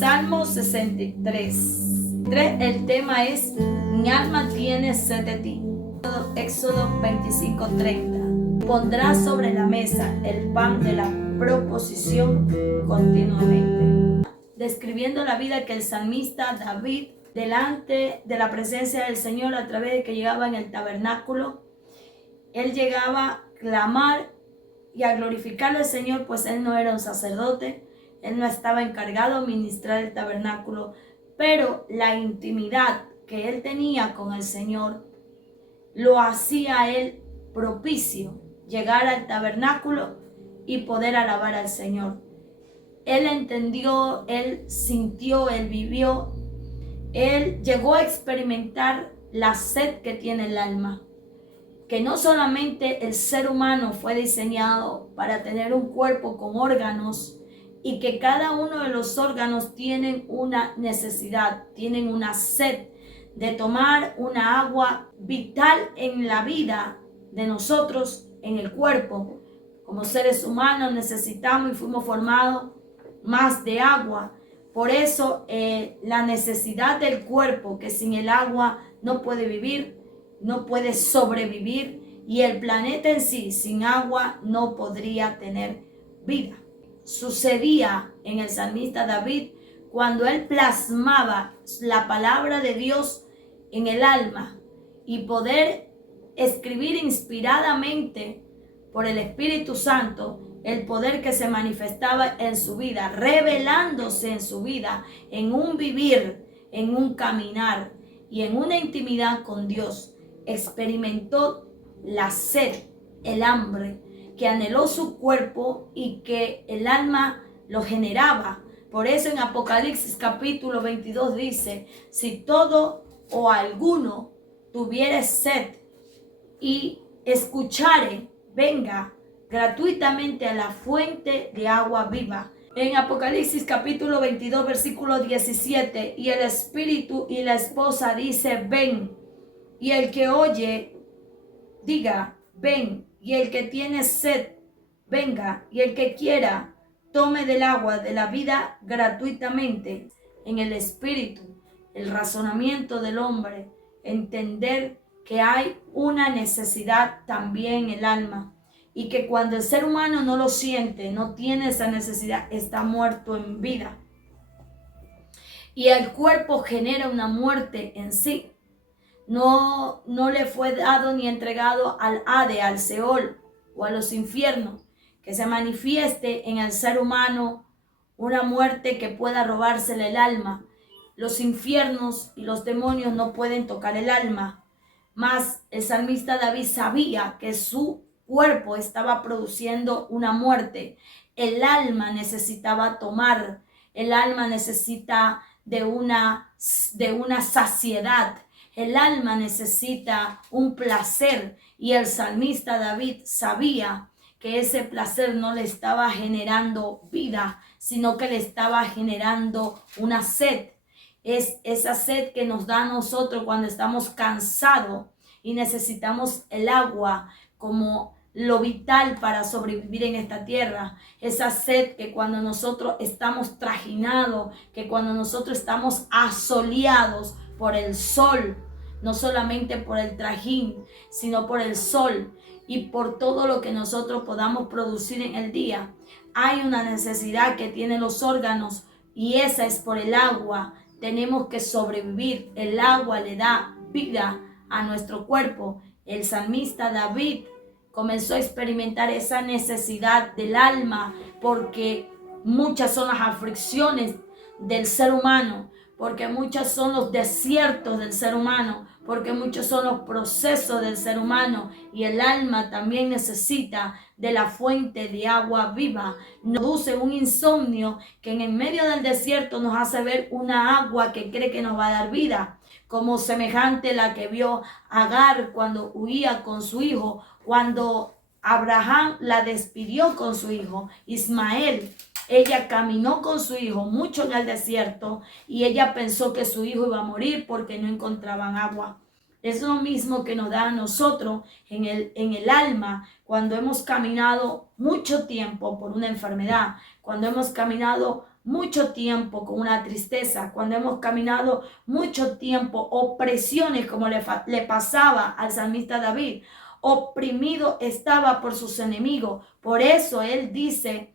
Salmo 63. El tema es: mi alma tiene sed de ti. Éxodo 25:30. Pondrás sobre la mesa el pan de la proposición continuamente. Describiendo la vida que el salmista David, delante de la presencia del Señor, a través de que llegaba en el tabernáculo, él llegaba a clamar y a glorificarle al Señor, pues él no era un sacerdote, él no estaba encargado de ministrar el tabernáculo, pero la intimidad que él tenía con el Señor lo hacía a él propicio llegar al tabernáculo y poder alabar al Señor. Él entendió, él sintió, él vivió, él llegó a experimentar la sed que tiene el alma. Que no solamente el ser humano fue diseñado para tener un cuerpo con órganos y que cada uno de los órganos tienen una necesidad, tienen una sed de tomar una agua vital en la vida de nosotros, en el cuerpo. Como seres humanos necesitamos y fuimos formados más de agua. Por eso la necesidad del cuerpo, que sin el agua no puede vivir, no puede sobrevivir, y el planeta en sí sin agua no podría tener vida. Sucedía en el salmista David cuando él plasmaba la palabra de Dios en el alma y poder escribir inspiradamente por el Espíritu Santo el poder que se manifestaba en su vida, revelándose en su vida, en un vivir, en un caminar y en una intimidad con Dios. Experimentó la sed, el hambre que anheló su cuerpo y que el alma lo generaba. Por eso en Apocalipsis capítulo 22 dice: si todo o alguno tuviere sed y escuchare, venga gratuitamente a la fuente de agua viva. En Apocalipsis capítulo 22 versículo 17, y el espíritu y la esposa dice: ven. Y el que oye, diga: ven. Y el que tiene sed, venga. Y el que quiera, tome del agua de la vida gratuitamente. En el espíritu, el razonamiento del hombre, entender que hay una necesidad también en el alma. Y que cuando el ser humano no lo siente, no tiene esa necesidad, está muerto en vida. Y el cuerpo genera una muerte en sí. No le fue dado ni entregado al Hades, al Seol o a los infiernos, que se manifieste en el ser humano una muerte que pueda robársele el alma. Los infiernos y los demonios no pueden tocar el alma. Mas el salmista David sabía que su cuerpo estaba produciendo una muerte. El alma necesitaba tomar, el alma necesita de una saciedad. El alma necesita un placer, y el salmista David sabía que ese placer no le estaba generando vida, sino que le estaba generando una sed. Es esa sed que nos da a nosotros cuando estamos cansados y necesitamos el agua como lo vital para sobrevivir en esta tierra. Esa sed que cuando nosotros estamos trajinados, que cuando nosotros estamos asoleados por el sol, no solamente por el trajín, sino por el sol y por todo lo que nosotros podamos producir en el día. Hay una necesidad que tienen los órganos, y esa es por el agua. Tenemos que sobrevivir. El agua le da vida a nuestro cuerpo. El salmista David comenzó a experimentar esa necesidad del alma, porque muchas son las aflicciones del ser humano, porque muchos son los desiertos del ser humano, porque muchos son los procesos del ser humano, y el alma también necesita de la fuente de agua viva. Nos produce un insomnio que en el medio del desierto nos hace ver una agua que cree que nos va a dar vida, como semejante la que vio Agar cuando huía con su hijo, cuando Abraham la despidió con su hijo Ismael. Ella caminó con su hijo mucho en el desierto y ella pensó que su hijo iba a morir porque no encontraban agua. Es lo mismo que nos da a nosotros en el alma cuando hemos caminado mucho tiempo por una enfermedad, cuando hemos caminado mucho tiempo con una tristeza, cuando hemos caminado mucho tiempo, opresiones como le pasaba al salmista David, oprimido estaba por sus enemigos. Por eso él dice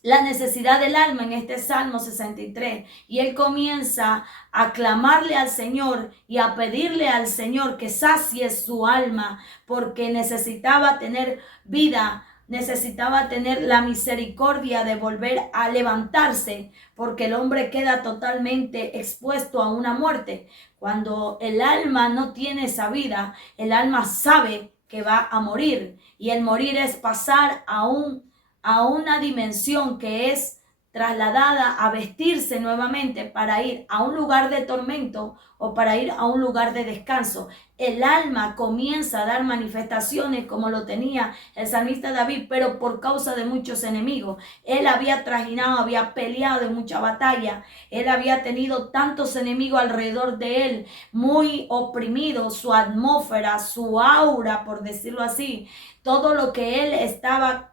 la necesidad del alma en este Salmo 63. Y él comienza a clamarle al Señor y a pedirle al Señor que sacie su alma, porque necesitaba tener vida, necesitaba tener la misericordia de volver a levantarse, porque el hombre queda totalmente expuesto a una muerte. Cuando el alma no tiene esa vida, el alma sabe que va a morir, y el morir es pasar a una dimensión que es trasladada a vestirse nuevamente para ir a un lugar de tormento o para ir a un lugar de descanso. El alma comienza a dar manifestaciones como lo tenía el salmista David, pero por causa de muchos enemigos. Él había trajinado, había peleado en mucha batalla. Él había tenido tantos enemigos alrededor de él, muy oprimido, su atmósfera, su aura, por decirlo así, todo lo que él estaba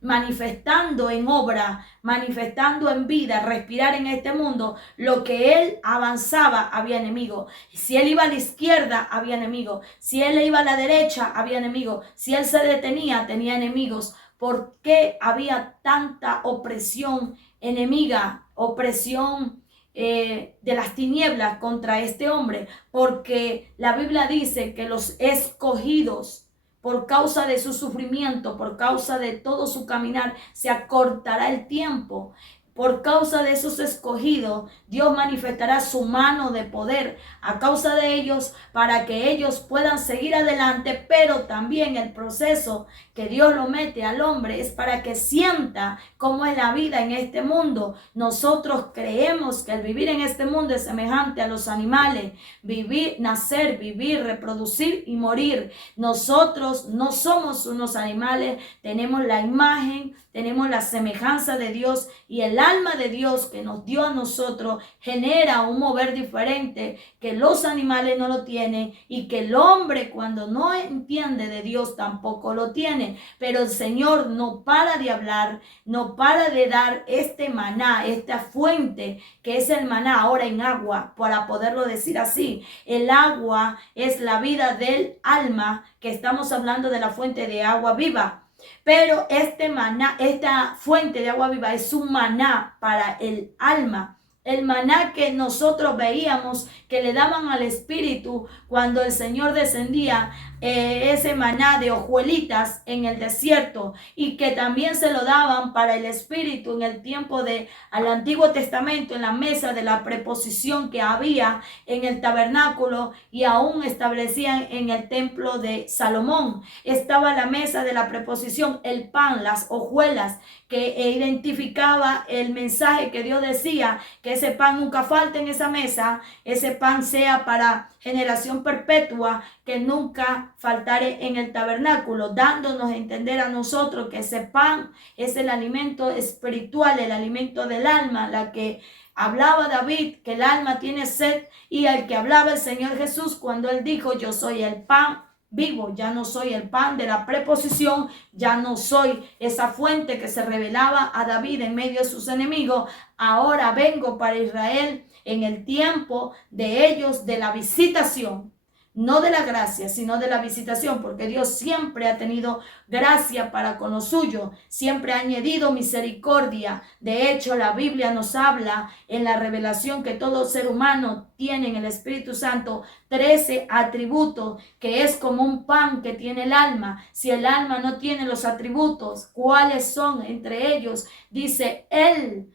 manifestando en obra, manifestando en vida, respirar en este mundo, lo que él avanzaba había enemigos. Si él iba a la izquierda había enemigos, si él iba a la derecha había enemigos, si él se detenía tenía enemigos. ¿Por qué había tanta opresión enemiga, opresión de las tinieblas contra este hombre? Porque la Biblia dice que los escogidos, por causa de su sufrimiento, por causa de todo su caminar, se acortará el tiempo. Por causa de esos escogidos, Dios manifestará su mano de poder a causa de ellos, para que ellos puedan seguir adelante. Pero también el proceso que Dios lo mete al hombre es para que sienta cómo es la vida en este mundo. Nosotros creemos que el vivir en este mundo es semejante a los animales: vivir, nacer, vivir, reproducir y morir. Nosotros no somos unos animales, tenemos la imagen, tenemos la semejanza de Dios, y el alma de Dios que nos dio a nosotros genera un mover diferente que los animales no lo tienen, y que el hombre, cuando no entiende de Dios, tampoco lo tiene. Pero el Señor no para de hablar, no para de dar este maná, esta fuente que es el maná ahora en agua, para poderlo decir así. El agua es la vida del alma, que estamos hablando de la fuente de agua viva. Pero este maná, esta fuente de agua viva, es un maná para el alma. El maná que nosotros veíamos que le daban al espíritu cuando el Señor descendía, ese maná de hojuelitas en el desierto, y que también se lo daban para el espíritu en el tiempo al Antiguo Testamento, en la mesa de la preposición que había en el tabernáculo, y aún establecían en el templo de Salomón. Estaba la mesa de la preposición, el pan, las hojuelas, que identificaba el mensaje que Dios decía, que ese pan nunca falte en esa mesa, ese pan sea para generación perpetua, que nunca faltare en el tabernáculo, dándonos a entender a nosotros que ese pan es el alimento espiritual, el alimento del alma, la que hablaba David, que el alma tiene sed, y al que hablaba el Señor Jesús cuando él dijo: yo soy el pan vivo. Ya no soy el pan de la preposición, ya no soy esa fuente que se revelaba a David en medio de sus enemigos. Ahora vengo para Israel en el tiempo de ellos, de la visitación, no de la gracia, sino de la visitación, porque Dios siempre ha tenido gracia para con los suyos, siempre ha añadido misericordia. De hecho, la Biblia nos habla en la revelación que todo ser humano tiene en el Espíritu Santo 13 atributos, que es como un pan que tiene el alma. Si el alma no tiene los atributos, ¿cuáles son? Entre ellos dice Él,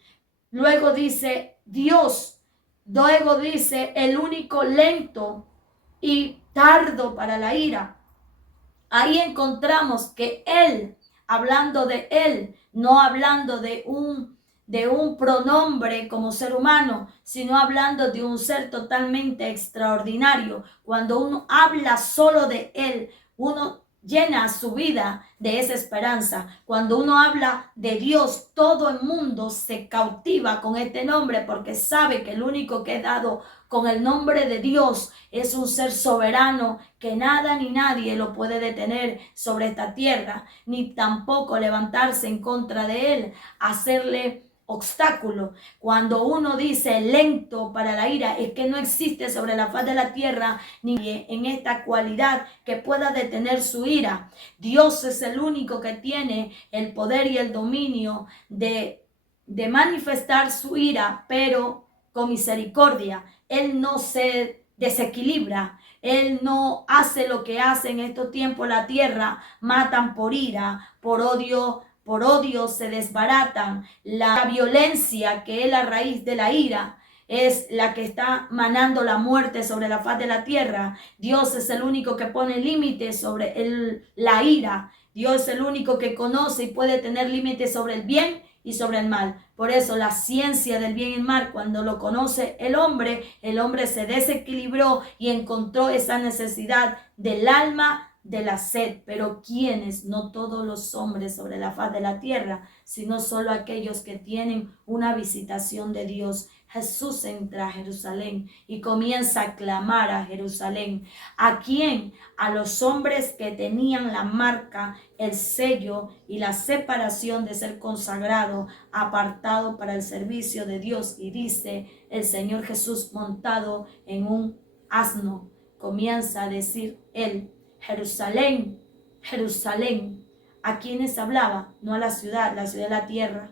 luego dice Dios, luego dice el único lento y tardo para la ira. Ahí encontramos que Él, hablando de Él, no hablando de un pronombre como ser humano, sino hablando de un ser totalmente extraordinario. Cuando uno habla solo de Él, uno llena su vida de esa esperanza. Cuando uno habla de Dios, todo el mundo se cautiva con este nombre, porque sabe que el único que es dado con el nombre de Dios es un ser soberano, que nada ni nadie lo puede detener sobre esta tierra, ni tampoco levantarse en contra de él, hacerle obstáculo. Cuando uno dice lento para la ira, es que no existe sobre la faz de la tierra ni en esta cualidad que pueda detener su ira. Dios es el único que tiene el poder y el dominio de manifestar su ira, pero con misericordia. Él no se desequilibra. Él no hace lo que hace en estos tiempos la tierra. Matan por ira, por odio se desbaratan. La violencia, que es la raíz de la ira, es la que está manando la muerte sobre la faz de la tierra. Dios es el único que pone límites sobre la ira. Dios es el único que conoce y puede tener límites sobre el bien y sobre el mal. Por eso la ciencia del bien y el mal, cuando lo conoce el hombre se desequilibró y encontró esa necesidad del alma, de la sed. Pero ¿quiénes? No todos los hombres sobre la faz de la tierra, sino solo aquellos que tienen una visitación de Dios. Jesús entra a Jerusalén y comienza a clamar a Jerusalén. ¿A quién? A los hombres que tenían la marca, el sello y la separación de ser consagrado, apartado para el servicio de Dios. Y dice el Señor Jesús montado en un asno. Comienza a decir él: Jerusalén, Jerusalén. ¿A quiénes hablaba? No a la ciudad de la tierra.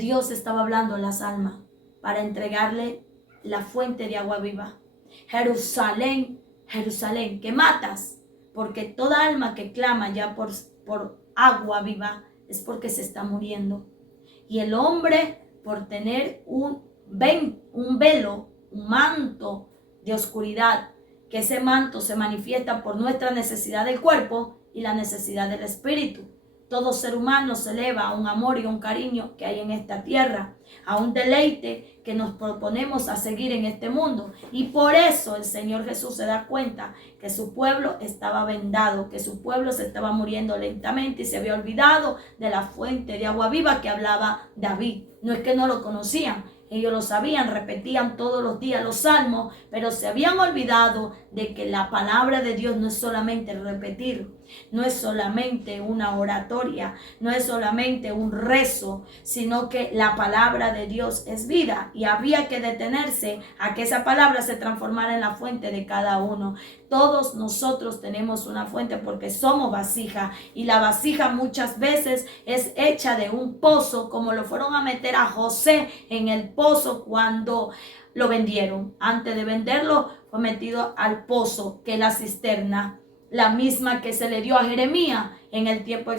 Dios estaba hablando a las almas para entregarle la fuente de agua viva. Jerusalén, Jerusalén, que matas, porque toda alma que clama ya por agua viva es porque se está muriendo. Y el hombre, por tener un velo, un manto de oscuridad, que ese manto se manifiesta por nuestra necesidad del cuerpo y la necesidad del espíritu. Todo ser humano se eleva a un amor y un cariño que hay en esta tierra, a un deleite que nos proponemos a seguir en este mundo. Y por eso el Señor Jesús se da cuenta que su pueblo estaba vendado, que su pueblo se estaba muriendo lentamente y se había olvidado de la fuente de agua viva que hablaba David. No es que no lo conocían, ellos lo sabían, repetían todos los días los salmos, pero se habían olvidado de que la palabra de Dios no es solamente repetir, no es solamente una oratoria, no es solamente un rezo, sino que la palabra de Dios es vida y había que detenerse a que esa palabra se transformara en la fuente de cada uno. Todos nosotros tenemos una fuente porque somos vasija y la vasija muchas veces es hecha de un pozo, como lo fueron a meter a José en el pozo cuando lo vendieron. Antes de venderlo fue metido al pozo, que es la cisterna, la misma que se le dio a Jeremías en el tiempo de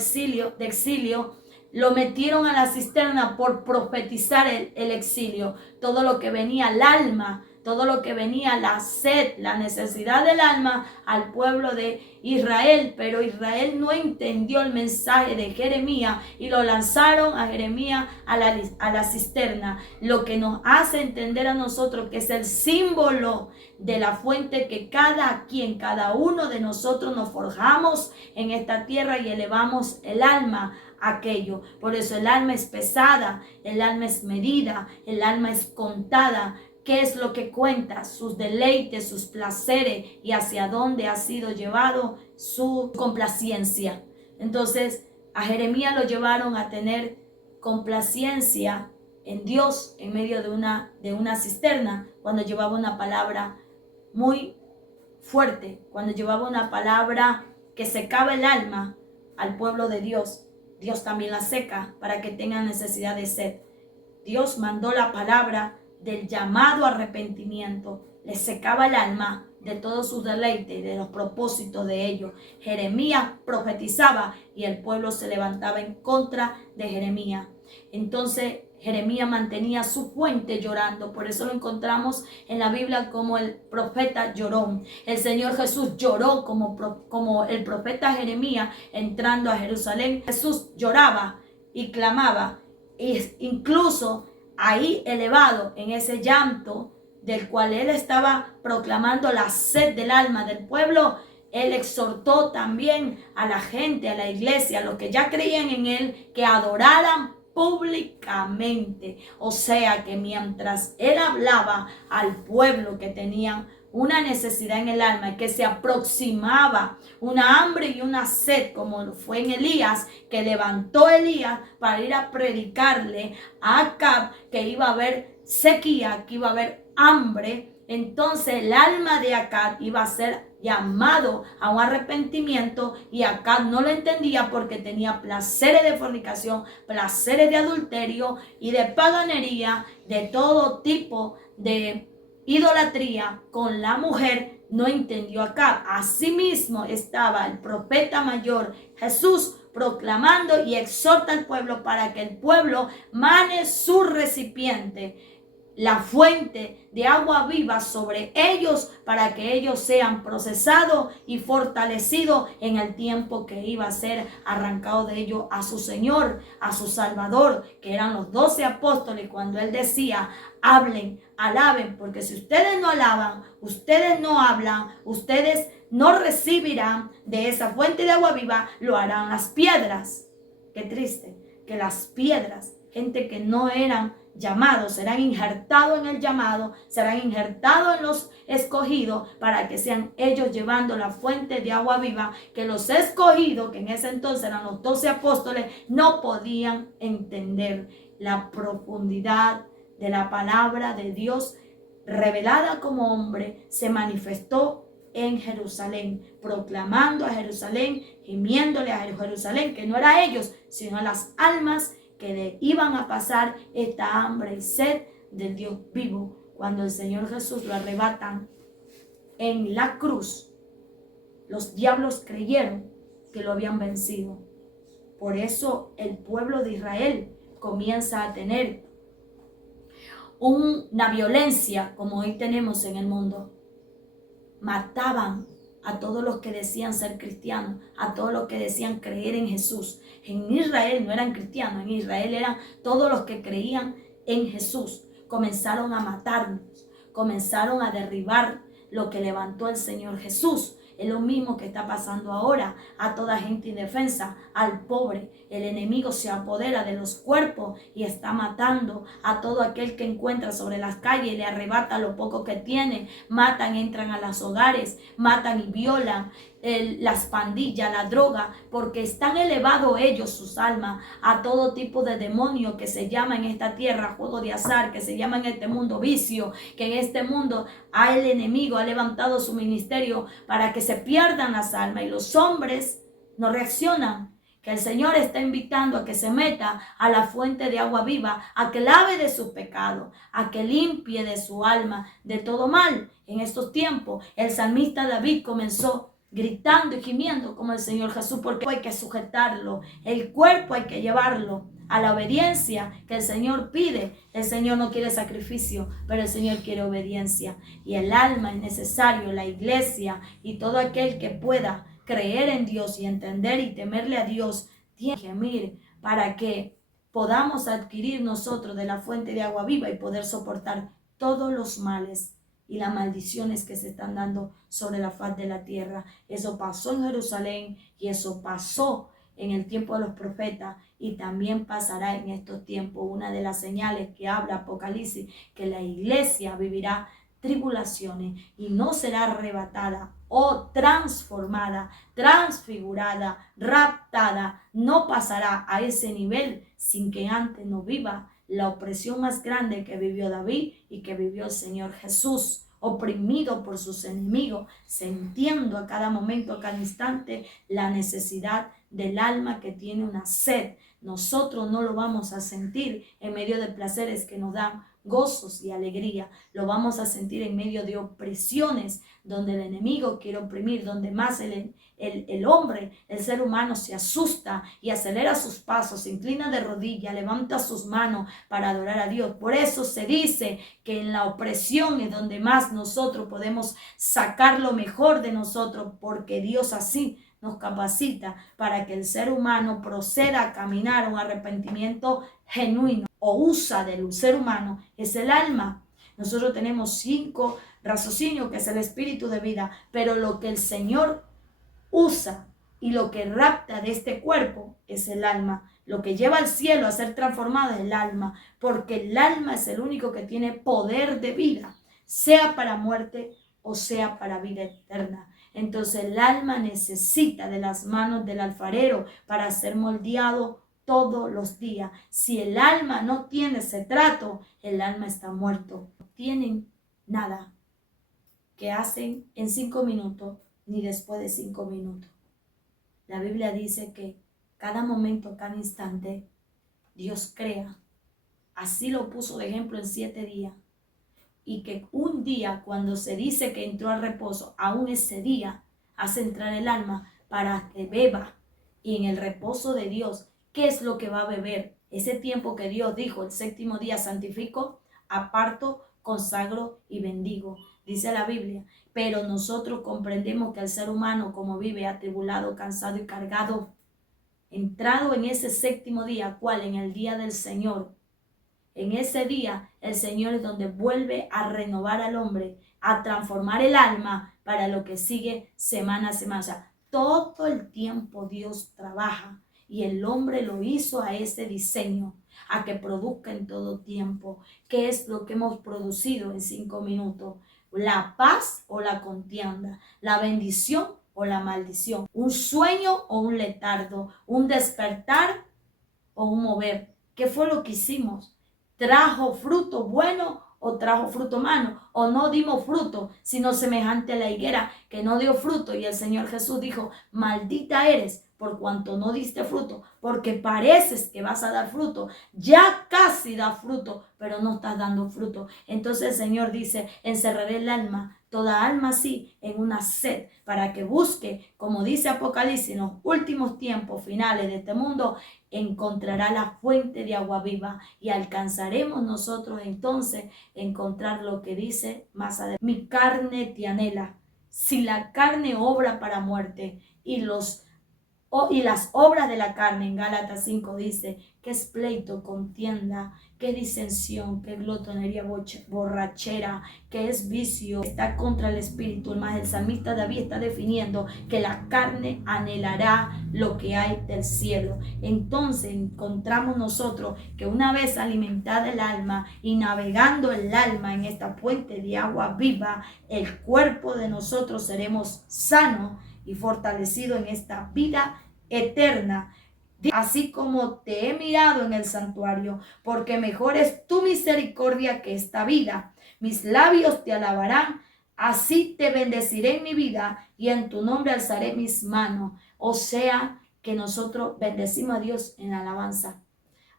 exilio. Lo metieron a la cisterna por profetizar el exilio. Todo lo que venía al alma, todo lo que venía, la sed, la necesidad del alma al pueblo de Israel. Pero Israel no entendió el mensaje de Jeremías y lo lanzaron a Jeremías a la cisterna. Lo que nos hace entender a nosotros que es el símbolo de la fuente que cada uno de nosotros nos forjamos en esta tierra y elevamos el alma a aquello. Por eso el alma es pesada, el alma es medida, el alma es contada. ¿Qué es lo que cuenta? Sus deleites, sus placeres y hacia dónde ha sido llevado su complacencia. Entonces a Jeremías lo llevaron a tener complacencia en Dios en medio de una cisterna, cuando llevaba una palabra muy fuerte, cuando llevaba una palabra que secaba el alma al pueblo de Dios. Dios también la seca para que tengan necesidad de sed. Dios mandó la palabra del llamado arrepentimiento, le secaba el alma de todos sus deleites y de los propósitos de ellos. Jeremías profetizaba y el pueblo se levantaba en contra de Jeremías. Entonces Jeremías mantenía su fuente llorando. Por eso lo encontramos en la Biblia como el profeta llorón. El Señor Jesús lloró como el profeta Jeremías entrando a Jerusalén. Jesús lloraba y clamaba. E incluso ahí elevado en ese llanto del cual él estaba proclamando la sed del alma del pueblo, él exhortó también a la gente, a la iglesia, a los que ya creían en él, que adoraran públicamente. O sea que mientras él hablaba al pueblo que tenían una necesidad en el alma, que se aproximaba una hambre y una sed, como fue en Elías, que levantó Elías para ir a predicarle a Acab que iba a haber sequía, que iba a haber hambre. Entonces el alma de Acab iba a ser llamado a un arrepentimiento, y Acab no lo entendía porque tenía placeres de fornicación, placeres de adulterio y de paganería, de todo tipo de idolatría con la mujer. No entendió Acab. Asimismo estaba el profeta mayor Jesús proclamando y exhorta al pueblo para que el pueblo mane su recipiente, la fuente de agua viva, sobre ellos, para que ellos sean procesados y fortalecidos en el tiempo que iba a ser arrancado de ellos a su Señor, a su Salvador, que eran los 12 apóstoles, cuando él decía: hablen, alaben, porque si ustedes no alaban, ustedes no hablan, ustedes no recibirán de esa fuente de agua viva, lo harán las piedras. Qué triste que las piedras, gente que no eran llamados, serán injertados en el llamado, serán injertados en los escogidos, para que sean ellos llevando la fuente de agua viva, que los escogidos, que en ese entonces eran los 12 apóstoles, no podían entender la profundidad de la palabra de Dios revelada como hombre. Se manifestó en Jerusalén, proclamando a Jerusalén, gimiéndole a Jerusalén, que no era ellos, sino a las almas que iban a pasar esta hambre y sed del Dios vivo. Cuando el Señor Jesús lo arrebatan en la cruz, los diablos creyeron que lo habían vencido. Por eso el pueblo de Israel comienza a tener una violencia como hoy tenemos en el mundo. Mataban a todos los que decían ser cristianos, a todos los que decían creer en Jesús. En Israel no eran cristianos, en Israel eran todos los que creían en Jesús. Comenzaron a matarlos, comenzaron a derribar lo que levantó el Señor Jesús. Es lo mismo que está pasando ahora a toda gente indefensa, al pobre. El enemigo se apodera de los cuerpos y está matando a todo aquel que encuentra sobre las calles, le arrebata lo poco que tiene. Matan, entran a los hogares, matan y violan. Las pandillas, la droga, porque están elevados ellos sus almas a todo tipo de demonio que se llama en esta tierra juego de azar, que se llama en este mundo vicio, que en este mundo el enemigo ha levantado su ministerio para que se pierdan las almas, y los hombres no reaccionan. Que el Señor está invitando a que se meta a la fuente de agua viva, a que lave de sus pecados, a que limpie de su alma de todo mal. En estos tiempos el salmista David comenzó gritando y gimiendo como el Señor Jesús, porque hay que sujetarlo, el cuerpo hay que llevarlo a la obediencia que el Señor pide. El Señor no quiere sacrificio, pero el Señor quiere obediencia, y el alma es necesario, la iglesia y todo aquel que pueda creer en Dios y entender y temerle a Dios tiene que gemir para que podamos adquirir nosotros de la fuente de agua viva y poder soportar todos los males y las maldiciones que se están dando sobre la faz de la tierra. Eso pasó en Jerusalén y eso pasó en el tiempo de los profetas, y también pasará en estos tiempos. Una de las señales que habla Apocalipsis, que la iglesia vivirá tribulaciones y no será arrebatada o transformada, transfigurada, raptada. No pasará a ese nivel sin que antes no viva la opresión más grande que vivió David y que vivió el Señor Jesús, oprimido por sus enemigos, sintiendo a cada momento, a cada instante, la necesidad del alma que tiene una sed. Nosotros no lo vamos a sentir en medio de placeres que nos dan gozos y alegría. Lo vamos a sentir en medio de opresiones, donde el enemigo quiere oprimir, donde más el hombre, el ser humano, se asusta y acelera sus pasos, se inclina de rodillas, levanta sus manos para adorar a Dios. Por eso se dice que en la opresión es donde más nosotros podemos sacar lo mejor de nosotros, porque Dios así nos capacita para que el ser humano proceda a caminar un arrepentimiento genuino. O usa del ser humano es el alma. Nosotros tenemos 5 raciocinios, que es el espíritu de vida, pero lo que el Señor usa y lo que rapta de este cuerpo es el alma. Lo que lleva al cielo a ser transformado es el alma, porque el alma es el único que tiene poder de vida, sea para muerte o sea para vida eterna. Entonces el alma necesita de las manos del alfarero para ser moldeado todos los días. Si el alma no tiene ese trato, el alma está muerto. No tienen nada que hacen en 5 minutos ni después de 5 minutos. La Biblia dice que cada momento, cada instante, Dios crea. Así lo puso de ejemplo en 7 días. Y que un día, cuando se dice que entró al reposo, aún ese día hace entrar el alma para que beba. Y en el reposo de Dios, ¿qué es lo que va a beber? Ese tiempo que Dios dijo, el 7º día santifico, aparto, consagro y bendigo. Dice la Biblia. Pero nosotros comprendemos que el ser humano, como vive atribulado, cansado y cargado, entrado en ese 7º día, ¿cuál? En el día del Señor. En ese día el Señor es donde vuelve a renovar al hombre, a transformar el alma para lo que sigue semana a semana. O sea, todo el tiempo Dios trabaja y el hombre lo hizo a ese diseño, a que produzca en todo tiempo. ¿Qué es lo que hemos producido en 5 minutos? La paz o la contienda, la bendición o la maldición, un sueño o un letargo, un despertar o un mover. ¿Qué fue lo que hicimos? ¿Trajo fruto bueno o trajo fruto malo? ¿O no dimos fruto, sino semejante a la higuera que no dio fruto? Y el Señor Jesús dijo, maldita eres por cuanto no diste fruto, porque pareces que vas a dar fruto, ya casi da fruto, pero no estás dando fruto. Entonces el Señor dice, encerraré el alma, toda alma así, en una sed, para que busque, como dice Apocalipsis, en los últimos tiempos finales de este mundo, encontrará la fuente de agua viva y alcanzaremos nosotros entonces encontrar lo que dice más adelante. Mi carne te anhela. Si la carne obra para muerte y las obras de la carne, en Gálatas 5 dice, que es pleito, contienda, que es disensión, que es glotonería, borrachera, que es vicio, está contra el espíritu. Más el salmista David está definiendo que la carne anhelará lo que hay del cielo. Entonces encontramos nosotros que una vez alimentada el alma y navegando el alma en esta fuente de agua viva, el cuerpo de nosotros seremos sanos y fortalecido en esta vida eterna, así como te he mirado en el santuario, porque mejor es tu misericordia que esta vida. Mis labios te alabarán, así te bendeciré en mi vida y en tu nombre alzaré mis manos. O sea que nosotros bendecimos a Dios en la alabanza,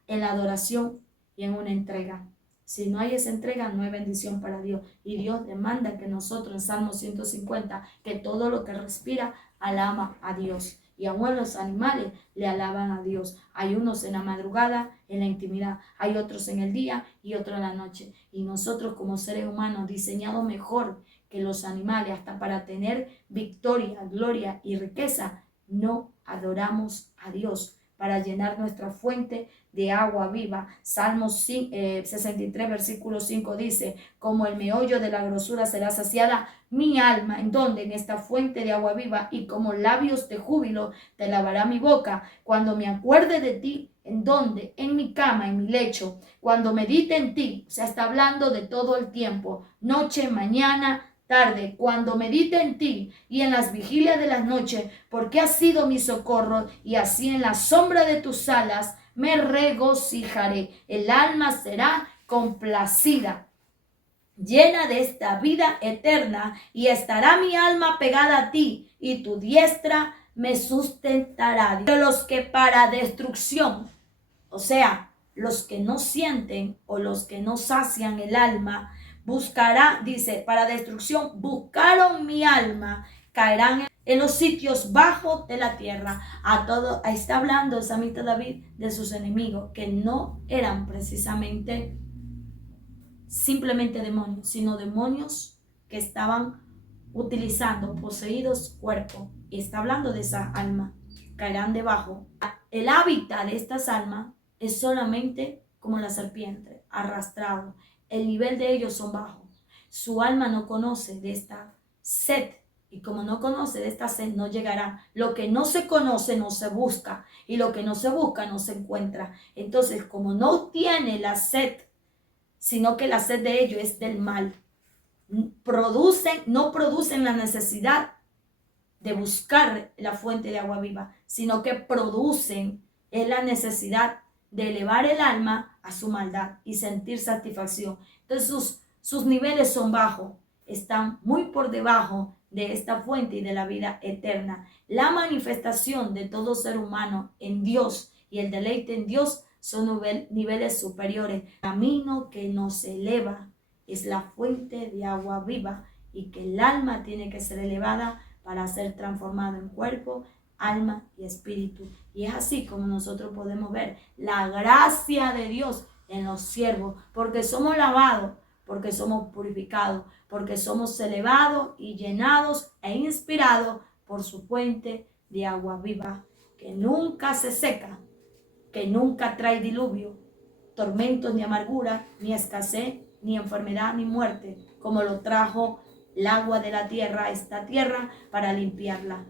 en la adoración y en una entrega. Si no hay esa entrega, no hay bendición para Dios. Y Dios demanda que nosotros en Salmo 150, que todo lo que respira, alaba a Dios. Y aún los animales le alaban a Dios. Hay unos en la madrugada, en la intimidad. Hay otros en el día y otros en la noche. Y nosotros como seres humanos, diseñados mejor que los animales, hasta para tener victoria, gloria y riqueza, no adoramos a Dios para llenar nuestra fuente de agua viva. Salmos 63, versículo 5 dice, como el meollo de la grosura será saciada mi alma, en donde en esta fuente de agua viva, y como labios de júbilo te lavará mi boca, cuando me acuerde de ti, en donde, en mi cama, en mi lecho, cuando medite en ti. O sea, está hablando de todo el tiempo, noche, mañana, tarde, cuando medite en ti y en las vigilias de las noches, porque has sido mi socorro, y así en la sombra de tus alas me regocijaré. El alma será complacida, llena de esta vida eterna, y estará mi alma pegada a ti, y tu diestra me sustentará. De los que para destrucción, o sea, los que no sienten o los que no sacian el alma, buscará, dice, para destrucción, buscaron mi alma, caerán en los sitios bajos de la tierra. Ahí está hablando el salmista David de sus enemigos, que no eran precisamente simplemente demonios, sino demonios que estaban utilizando, poseídos cuerpo. Y está hablando de esa alma, caerán debajo. El hábitat de estas almas es solamente como la serpiente, arrastrado. El nivel de ellos son bajos. Su alma no conoce de esta sed Y como no conoce de esta sed, no llegará. Lo que no se conoce no se busca, y lo que no se busca no se encuentra. Entonces, como no tiene la sed, sino que la sed de ellos es del mal, no producen la necesidad de buscar la fuente de agua viva, sino que producen la necesidad de elevar el alma a su maldad y sentir satisfacción. Entonces sus niveles son bajos, están muy por debajo de esta fuente y de la vida eterna. La manifestación de todo ser humano en Dios y el deleite en Dios son niveles superiores. El camino que nos eleva es la fuente de agua viva, y que el alma tiene que ser elevada para ser transformado en cuerpo, alma y espíritu. Y es así como nosotros podemos ver la gracia de Dios en los siervos, porque somos lavados, porque somos purificados, porque somos elevados y llenados e inspirados por su fuente de agua viva, que nunca se seca, que nunca trae diluvio, tormentos ni amargura, ni escasez, ni enfermedad, ni muerte, como lo trajo el agua de la tierra a esta tierra para limpiarla.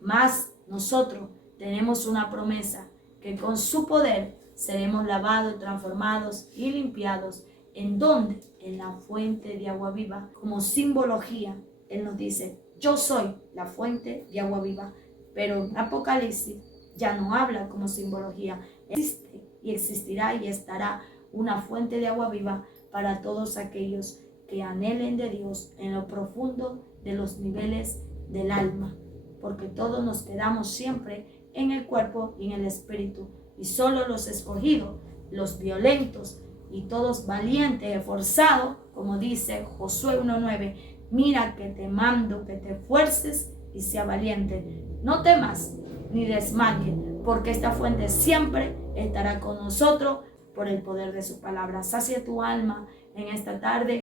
Mas nosotros tenemos una promesa, que con su poder seremos lavados, transformados y limpiados. ¿En dónde? En la fuente de agua viva. Como simbología, Él nos dice, yo soy la fuente de agua viva. Pero en Apocalipsis ya no habla como simbología. Existe y existirá y estará una fuente de agua viva para todos aquellos que anhelen de Dios en lo profundo de los niveles del alma, porque todos nos quedamos siempre en el cuerpo y en el espíritu, y solo los escogidos, los violentos y todos valientes, esforzados, como dice Josué 1:9, mira que te mando que te esfuerces y sea valiente, no temas ni desmayes, porque esta fuente siempre estará con nosotros por el poder de su palabra. Sacia tu alma en esta tarde.